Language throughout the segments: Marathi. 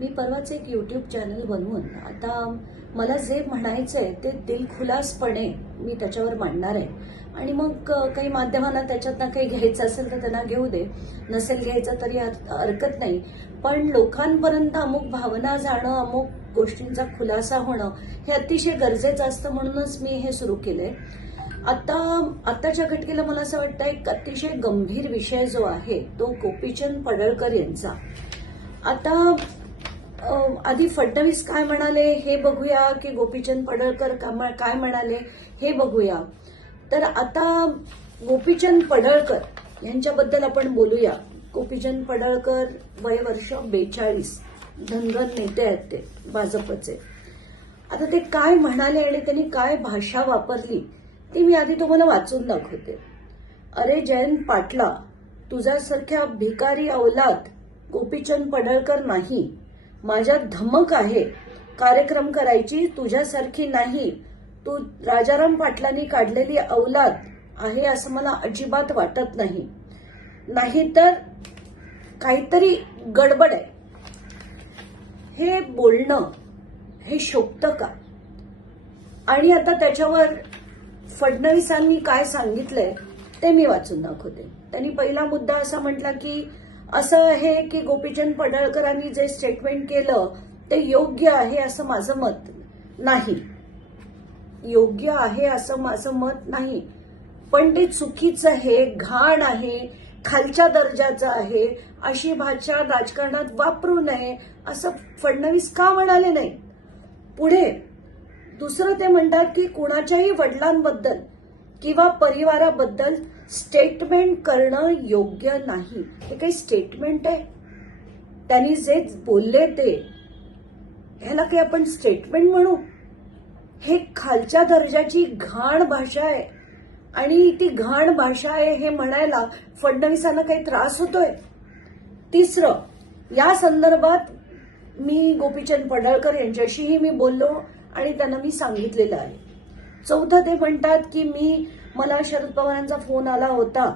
मी परवाच एक यूट्यूब चॅनल बनवून आता मला जे म्हणायचं आहे ते दिलखुलासपणे मी त्याच्यावर मांडणार आहे. आणि मग काही माध्यमांना त्याच्यातनं काही घ्यायचं असेल तर त्यांना घेऊ दे नसेल घ्यायचं तरी हरकत नाही. पण लोकांपर्यंत अमुक भावना जाणं अमुक गोष्टींचा खुलासा होणं हे अतिशय गरजेचं असतं म्हणूनच मी हे सुरू केलंय. आता आताच्या घटकेला मला असं वाटतं एक अतिशय गंभीर विषय जो आहे तो गोपीचंद पडळकर यांचा. आता आधी फडणवीस काय म्हणाले हे बघूया की गोपीचंद पडळकर का- काय म्हणाले हे बघूया. तर आता गोपीचंद पडळकर यांच्याबद्दल आपण बोलूया. गोपीचंद पडळकर वय वर्ष बेचाळीस. धनगर नेते आहेत ते भाजपचे. आता ते काय म्हणाले आणि त्यांनी काय भाषा वापरली ती मी आधी तुम्हाला वाचून दाखवते. अरे जयंत पाटला तुझ्यासारख्या भिकारी अवलाद गोपीचंद पडळकर नाही. माझ्या धमक आहे. कार्यक्रम करायची तुझ्यासारखी नाही. तू राजाराम पाटलांनी काढलेली अवलाद आहे असं मला अजिबात वाटत नाही. नाहीतर काहीतरी गडबड आहे. हे बोलणं हे शोभतं का? आणि आता त्याच्यावर फडणवीसांनी काय सांगितलंय ते मी वाचून दाखवते. त्यांनी पहिला मुद्दा असा म्हटला की असं आहे की गोपीचंद पडळकरांनी जे स्टेटमेंट केलं ते योग्य आहे असं माझं मत नाही. योग्य आहे असं माझं मत नाही. पण ते चुकीचं आहे घाण आहे खालच्या दर्जाचं आहे अशी भाषा राजकारणात वापरू नये असं फडणवीस का म्हणाले नाही पुढे दुसरं ते म्हणतात की कुणाच्याही वडिलांबद्दल किंवा परिवाराबद्दल स्टेटमेंट करणं योग्य नाही. हे काही स्टेटमेंट आहे. त्यांनी जे बोलले ते ह्याला काही आपण स्टेटमेंट म्हणू? हे खालच्या दर्जाची घाण भाषा आहे. आणि ती घाण भाषा आहे हे म्हणायला फडणवीसांना काही त्रास होतोय? तिसरं या संदर्भात मी गोपीचंद पडळकर यांच्याशीही मी बोललो आणि त्यांना मी सांगितलेलं आहे. चौथं ते म्हणतात की मी मला शरद पवारांचा फोन आला होता.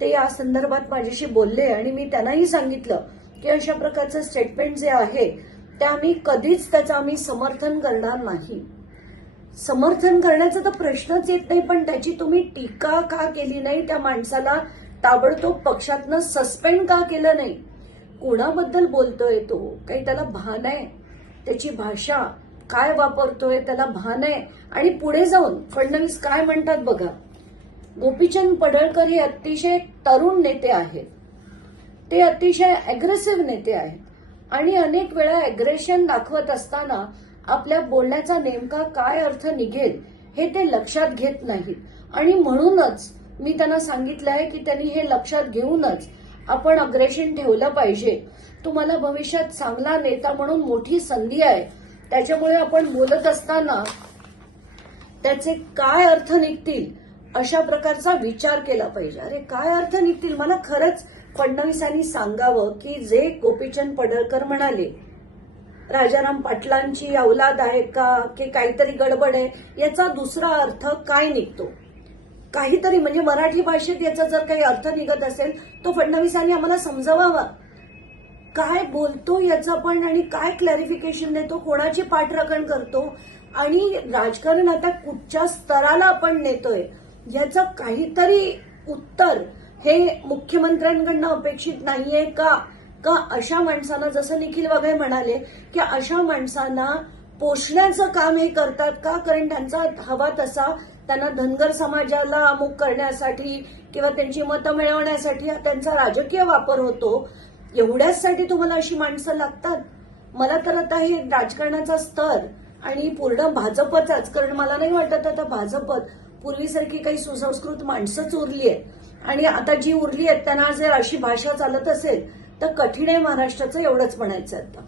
ते या संदर्भात माझ्याशी बोलले आणि मी त्यांनाही सांगितलं की अशा प्रकारचं स्टेटमेंट जे आहे ते आम्ही कधीच त्याचं आम्ही समर्थन करणार नाही. समर्थन करण्याचा तर प्रश्नच येत नाही पण त्याची तुम्ही टीका का केली नाही? त्या माणसाला ताबडतोब पक्षातनं सस्पेंड का केलं नाही? कोणाबद्दल बोलतोय तो? काही त्याला भान आहे? त्याची भाषा काय वापरतोय त्याला भान आहे. आणि पुढे जाऊन फडणवीस काय म्हणतात बघा? गोपीचंद पडळकर हे अतिशय तरुण नेते आहेत. ते अतिशय अग्रेसिव्ह नेते आहेत. आणि अनेक वेळा अग्रेशन दाखवत असताना आपल्या बोलण्याचा नेमका काय अर्थ निघेल हे ते लक्षात घेत नाहीत. आणि म्हणूनच मी त्यांना सांगितलं आहे की त्यांनी हे लक्षात घेऊनच आपण अग्रेशन ठेवलं पाहिजे. तुम्हाला भविष्यात चांगला नेता म्हणून मोठी संधी आहे. त्याच्यामुळे आपण बोलत असताना त्याचे काय अर्थ निघतील अशा प्रकारचा विचार केला पाहिजे. अरे काय अर्थ निघतील? मला खरंच फडणवीसांनी सांगावं की जे गोपीचंद पडळकर म्हणाले राजाराम पाटलांची अवलाद आहे का? की काहीतरी गडबड आहे? याचा दुसरा अर्थ काय निघतो? काहीतरी म्हणजे मराठी भाषेत याचा जर काही अर्थ निघत असेल तो फडणवीसांनी आम्हाला समजवावा. काय बोलतो याचं पण आणि काय क्लॅरिफिकेशन देतो कोणाची पाठराखण करतो आणि राजकारण आता कुठच्या स्तराला आपण नेतोय याचं काहीतरी उत्तर हे मुख्यमंत्र्यांकडनं अपेक्षित नाहीये का? का अशा माणसांना जसं निखिल वगैरे म्हणाले की अशा माणसांना पोषण्याचं काम हे करतात का? कारण त्यांचा हवा तसा त्यांना धनगर समाजाला अमुक करण्यासाठी किंवा त्यांची मतं मिळवण्यासाठी हा त्यांचा राजकीय वापर होतो. एवढ्याचसाठी तुम्हाला अशी माणसं लागतात? मला तर आता हे राजकारणाचा स्तर आणि पूर्ण भाजपचाच कारण मला नाही वाटत आता भाजपत पूर्वीसारखी काही सुसंस्कृत माणसंच उरली आहेत. आणि आता जी उरली आहेत त्यांना जर अशी भाषा चालत असेल तर कठीण आहे महाराष्ट्राचं एवढंच म्हणायचं आता.